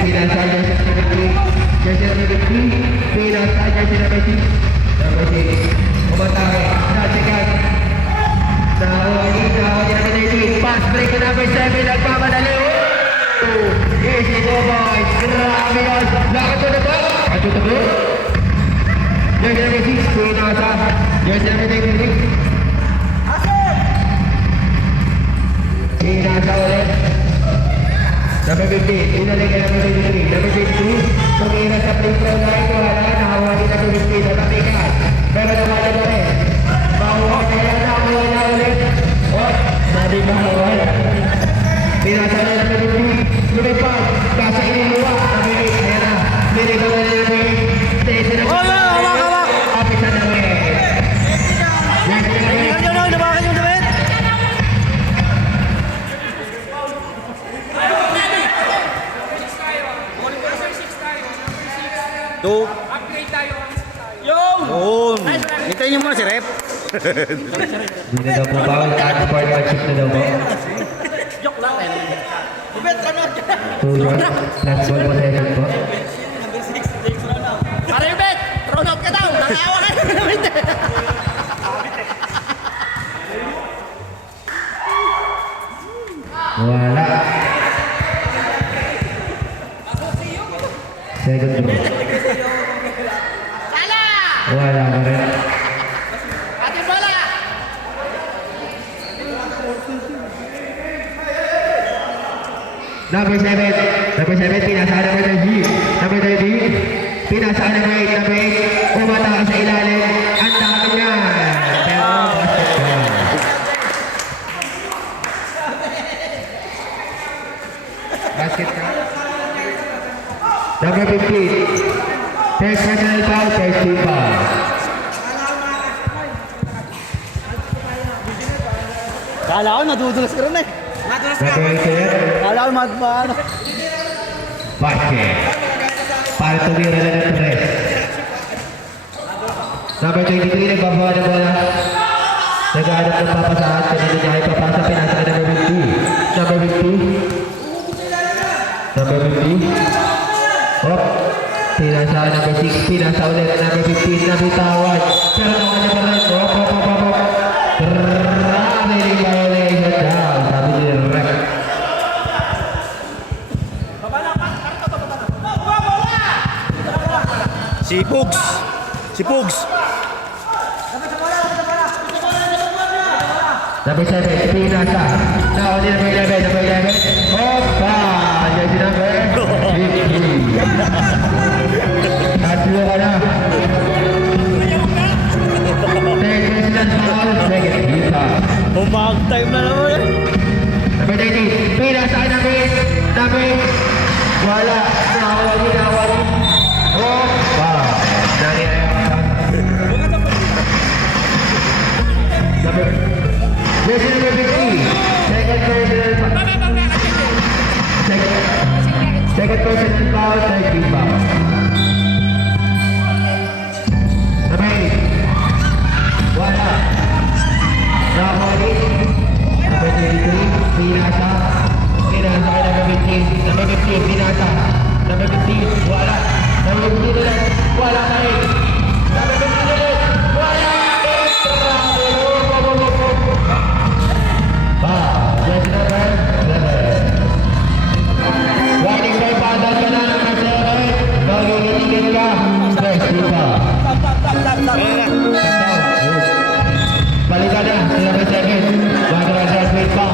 pinasa jersey number 3. Jersey number 3, pinasa jersey number 6. Number 6, umatake, nasikat. Nahawagi number 19. Pass break ka number 7, nagpapadali. Easy go boys, grabe yun. Lakad to the ball. Ato to ball. Jersey number 6, pinasa. Jersey number 23. Pinasa ulit. Number 15, inalik ka number 23. Number 22, tumira sa play flow na ito. Nakawali na 23 sa tapikan. Pero nawala na rin. Mahuha na yan na. Wala ulit. Sabi mahawal. Pinasa na number 15. Lumipag. Kasa iniluwa. Number 8. Ayan na. Binigay na number 8. Station na. Hawak! Apit na number 8. Two. Upgrade tayo. Yun! Hintayin niyo muna si Rep. Hindi na daw po bawal. Sportsmanship na daw po. Joke lang eh. 2 plus ball possession po. Pare Bet! Thrown out ka daw! Nangawa ka namin! Wala. Second ball. Sala! Wala ka rin. Ate bola! Number 7. Number 7, pinasa number 30. Number 30. Pinasa number 8. Number 8. Umataka sa ilalim. Ang dami niya. Pero basketball. Basketball. Number 15. First personal foul, first team foul. Kala ko nadudulas ka rin eh. Number 18. Kala ko maano. Basket. Para tumira na ng 3. Number 23, nagbabawa na bola. Nag-aanap ng papasahan. Kanina niya ay papasa. Pinasa ka number 50. Number 50. Number 50. Hop. Pinasa number 6. Pinasa ulit. Number 15. Nabitawan. Pero naman niya pa rin. Hop, hop, hop, hop, hop. Grabe yung violation down. Sabi ni Rek. Si Pugs. Si Pugs. Number 7, pinasa. Now, number 11, number 11. Opa! Yan si number 50. Tatlo ka na. Second and foul, second. Isa. Umag time na naman eh. Number 30, pinasa ka number 8. Number 8. Wala. Nawali. Opa! Number jersey number 50. Second personal foul, third team foul. Number 8. Wala. Number 8. Number 33. Pinasa. Pinasa ka number 15. Number 15. Pinasa. Number 15. Wala. Number 15 ulit. Wala na rin. Number 15 ulit. Wala. Jersey number 11. Warning by padan ka na number 7. Magigitigil ka. First team foul. Balikan na. Number 7. Bago na sa sweet pa.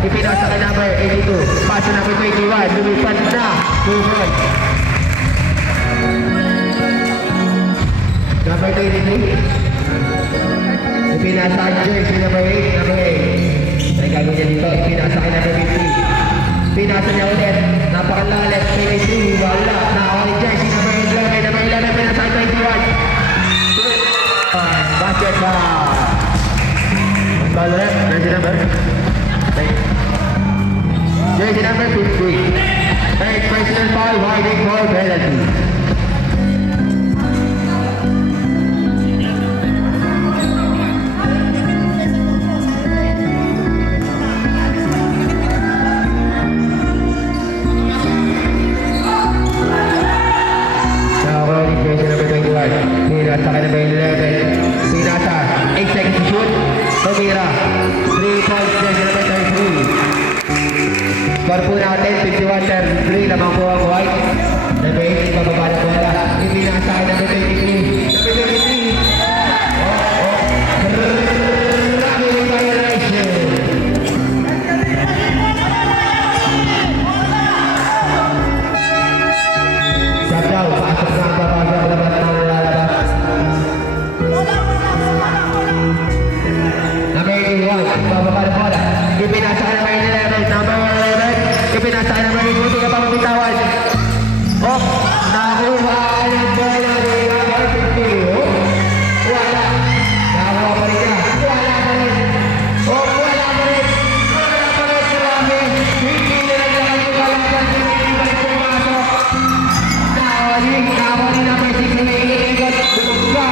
ipinasa kay number 82. Pass to number 21, lumipad na. Movement. Number 23. Ipinasa kay jersey number 8, number 8. Ay gagawin niya dito, ipinasa kay number 50. Pinasa niya ulit, napakalalit, 23, wala. Nakawa ni jersey number 11, number 11, pinasa kay 21. Basketball. Ball ulit, jersey number. Jersey number 50. Third personal foul, winding for penalty. Pinasa ka number 11. Pinasa. 8 seconds to shoot. Tumira. 3 points. Jersey number 33. Score po natin. 51-33. Lamang po ang white. Number 18. Bababa na po nila. Pinasa ka number 23. Number 23. Grabe yung violation. Sabdaw. Pasok na ang bababa. Labas na ang lalabas. Number 81, bababa na bola. Ipinasa ka number 11, number 11. Ipinasa ka number 8, hindi ka pa mabitawan. Oh, nakuha ng bola ni number 50. Oh, wala. Nakuha pa rin niya. Wala pa rin. Oh, wala pa rin. Wala pa rin. Grabe. Hindi na naglakas yung balagan. Hindi ba ito pumasok? Nakuha ni number 6 na iikot. Bumagka.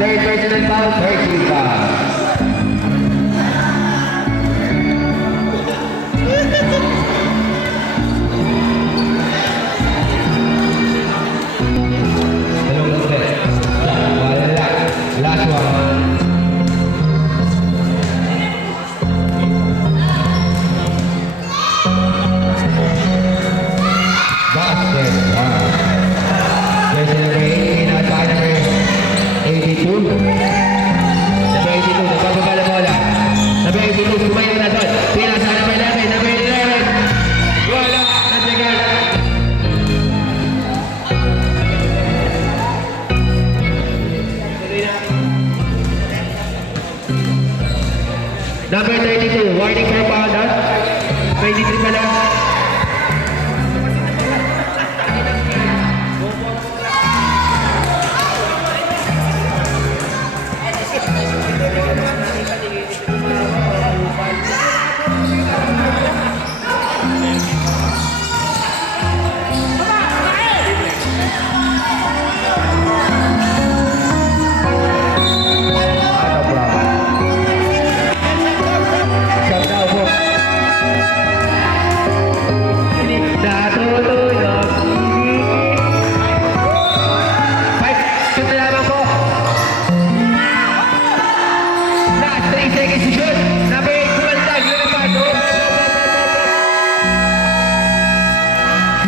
Third personal foul, Percy foul. Last one. Basketball. There's a rain outside of it. 82. Number 82, nagbababa na bola. Number 82, sumayaw na doon. Pinasa number 11, number 11. Wala, natyagan. Number 32, warning for foul out. 23 pa lang.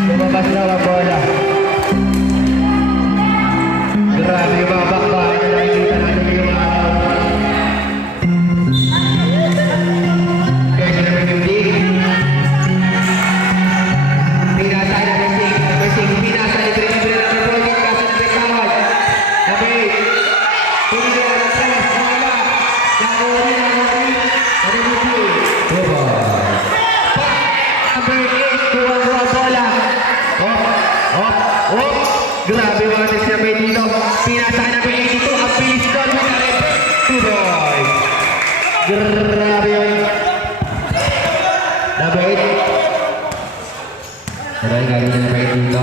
Lumabas na ang bola. Grabe yung mga bakbakan na nakikita natin yung mga guys na naman yung league. Pinasa na number 6. Pinasa ni Trinidad na number 14. Kaso na nagkawal. Number 8. Pinili na ng 3. Wala. Nakuri. Number 2. Number 8. Kuha ang bola. Grabe mga test na may dito. Pinasa ka number 82. Ang bilis doon. Tuboy. Grabe yun. Number 8. Ano yung gagawin na number 8 dito?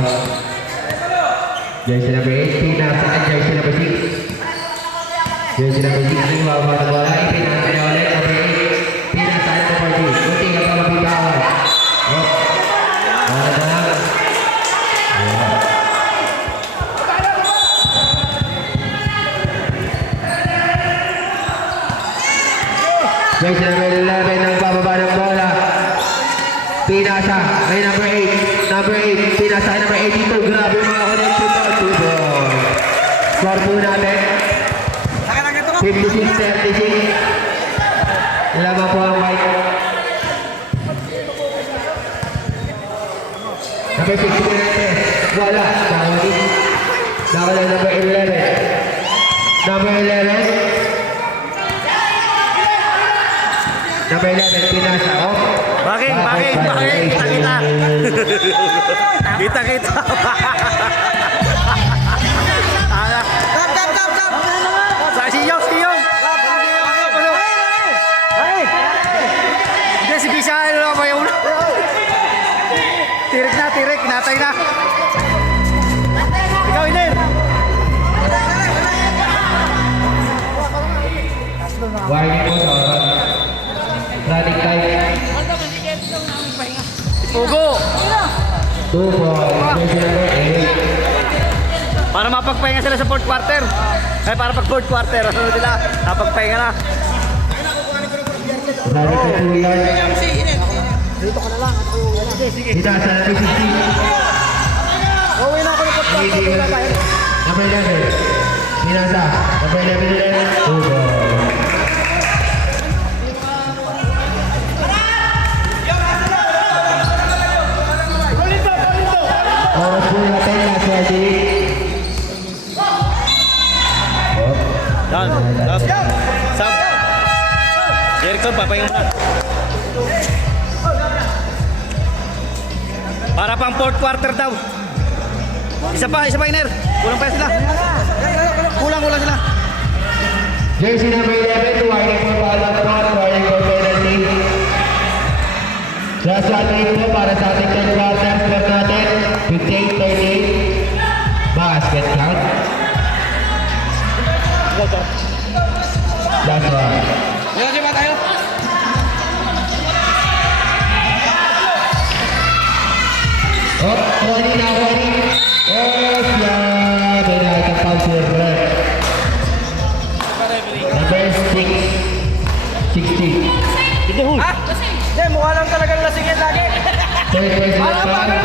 Jersey number 8. Pinasa ka jersey number 6. Jersey number 6. Yung bababa na bola. Pinasa niya ulit. Number 8. Pinasa ka number 14. Kunti ka pa mabitawan. Ano na? Jersey number 11 ang bababa ng bola. Pinasa ay number 8. Number 8. Pinasa ay number 82. Grabe mga connection to. 2 ball. Score po natin. 36-36. Laban po ang mic. Number 69. Wala. Dako na number 11. Number 11. Number 11, pinasa. Oh. Bakit? Kita. Kita. Siyong. Ay! Hindi, si Bisa, ano ba yung... Tirik, natay na. Ikaw, Iner. Warning po sa oras. Running time. Pugo. 2 points. Jersey number 8. Para mapagpahinga sila sa fourth quarter. Ay, para pag fourth quarter, ano sila? Napagpahinga na. Running time 2 yards. Pinasa number 16. Uwi na ako ng fourth quarter. Number 11. Pinasa. Number 11. 2 points. Oras po natin last 20. Down. Sub. Jericho, papahinga muna. Para pang fourth quarter daw. Isa pa, Iner. Kulang pa sila. Kulang sila. Jersey number 11, warning po para sa warning po penalty. Last 1 minute po para sa ating third quarter. Score natin, 58-38. Basket count. Last one. Meron ba tayo? Oh, 20 na, 20. Yes, yeah. May nakita pa si Red. Number 6, 60. Hindi, huy. Hindi, mukha lang talagang lasingin lagi. Third person Para foul.